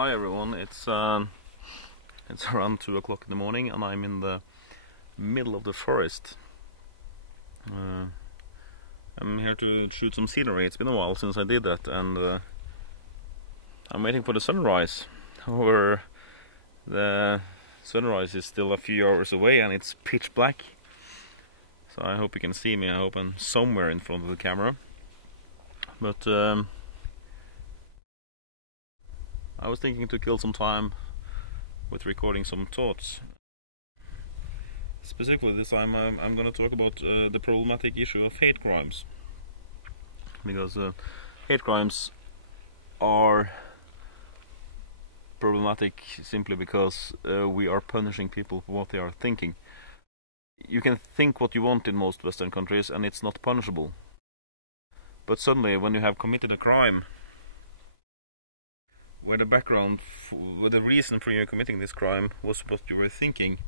Hi everyone, it's around 2 o'clock in the morning and I'm in the middle of the forest. I'm here to shoot some scenery. It's been a while since I did that, and I'm waiting for the sunrise. However, the sunrise is still a few hours away and it's pitch black. So I hope you can see me. I hope I'm somewhere in front of the camera. But I was thinking to kill some time with recording some thoughts. Specifically this time I'm going to talk about the problematic issue of hate crimes. Because hate crimes are problematic simply because we are punishing people for what they are thinking. You can think what you want in most Western countries and it's not punishable. But suddenly when you have committed a crime, where the reason for you committing this crime was what you were thinking,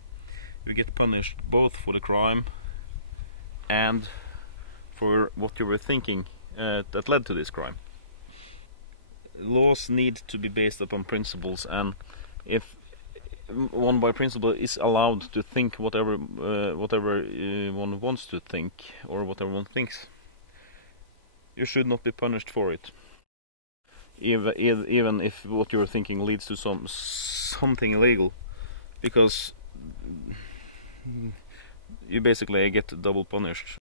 you get punished both for the crime and for what you were thinking that led to this crime. Laws need to be based upon principles, and if one by principle is allowed to think whatever one wants to think, or whatever one thinks, you should not be punished for it. Even if what you're thinking leads to something illegal, because you basically get double punished.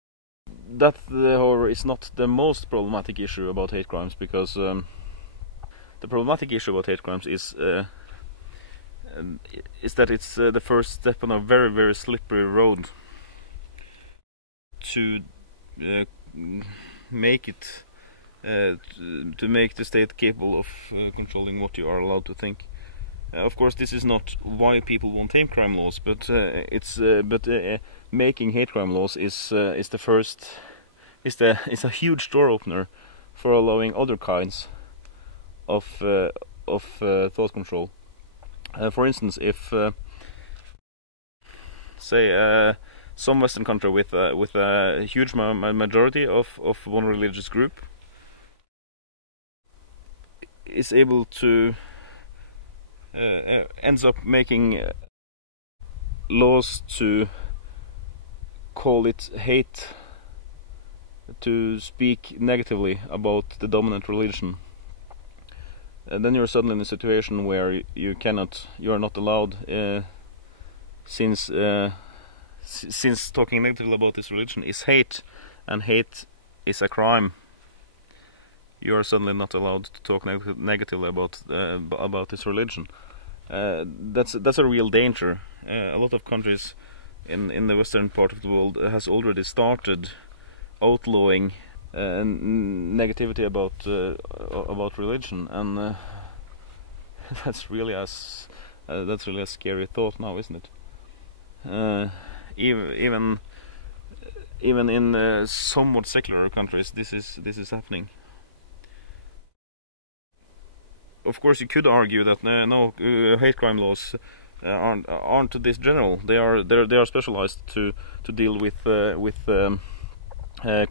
That, however, is not the most problematic issue about hate crimes, because the problematic issue about hate crimes is that it's the first step on a very, very slippery road to make it. To make the state capable of controlling what you are allowed to think. Of course, this is not why people want hate crime laws, but making hate crime laws is a huge door opener for allowing other kinds of thought control. For instance, if say some Western country with a huge majority of one religious group is able to ends up making laws to call it hate, to speak negatively about the dominant religion, and then you're suddenly in a situation where you are not allowed, since talking negatively about this religion is hate, and hate is a crime. You are suddenly not allowed to talk negatively about this religion. That's a real danger. A lot of countries in the western part of the world has already started outlawing negativity about religion, and that's really a scary thought now, isn't it? Even in somewhat secular countries, this is happening. Of course, you could argue that hate crime laws aren't this general. They are specialized to deal with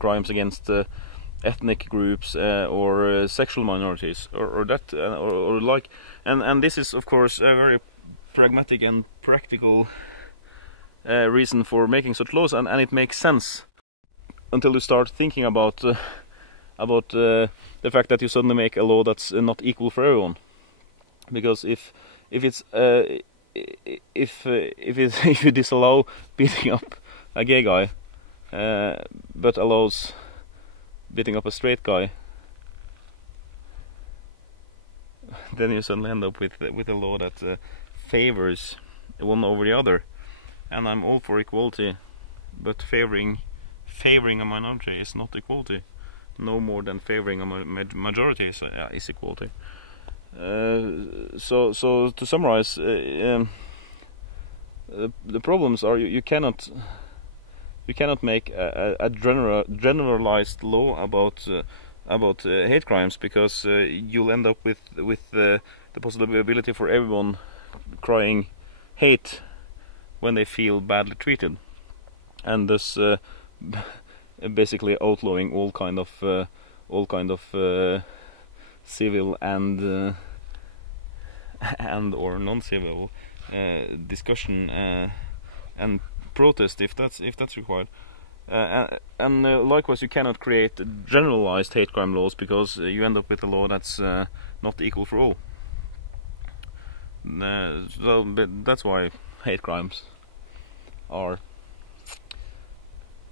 crimes against ethnic groups or sexual minorities or like. And this is, of course, a very pragmatic and practical reason for making such laws, and it makes sense until you start thinking about the fact that you suddenly make a law that's not equal for everyone. Because if you disallow beating up a gay guy, but allows beating up a straight guy, then you suddenly end up with a law that favors one over the other. And I'm all for equality, but favoring a minority is not equality. No more than favoring a majority is equality. So to summarize, the problems are you cannot make a generalized law about hate crimes, because you'll end up with the possibility for everyone crying hate when they feel badly treated, and thus basically outlawing all kind of civil and and or non-civil discussion and protest if that's required. And likewise, you cannot create generalized hate crime laws, because you end up with a law that's not equal for all. But that's why hate crimes are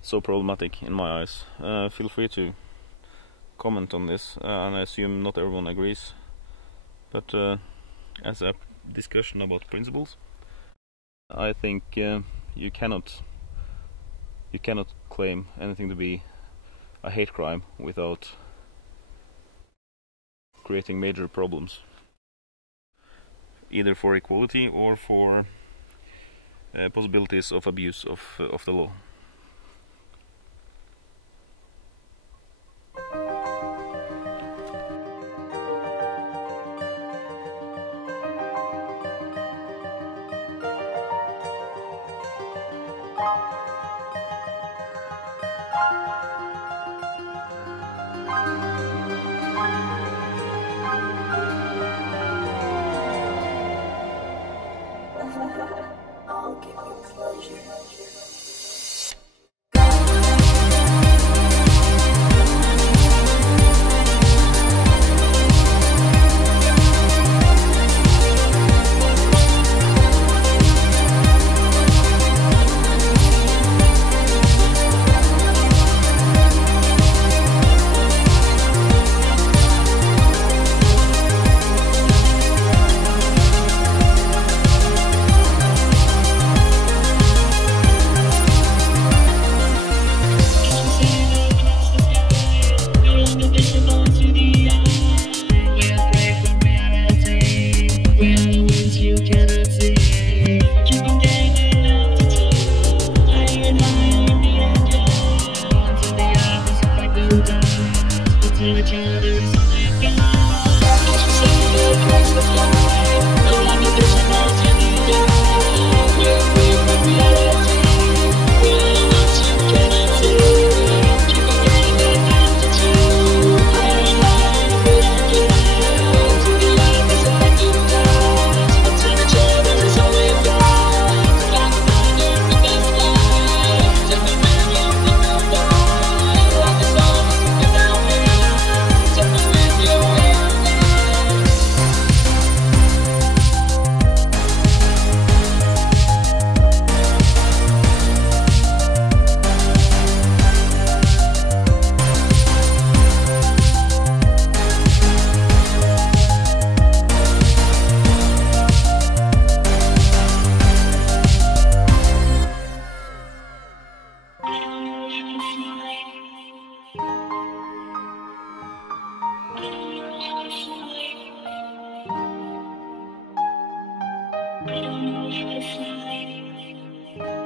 so problematic in my eyes. Feel free to comment on this, and I assume not everyone agrees, but as a discussion about principles, I think you cannot claim anything to be a hate crime without creating major problems, either for equality or for possibilities of abuse of the law. I'll give you closure. I don't know how to fly.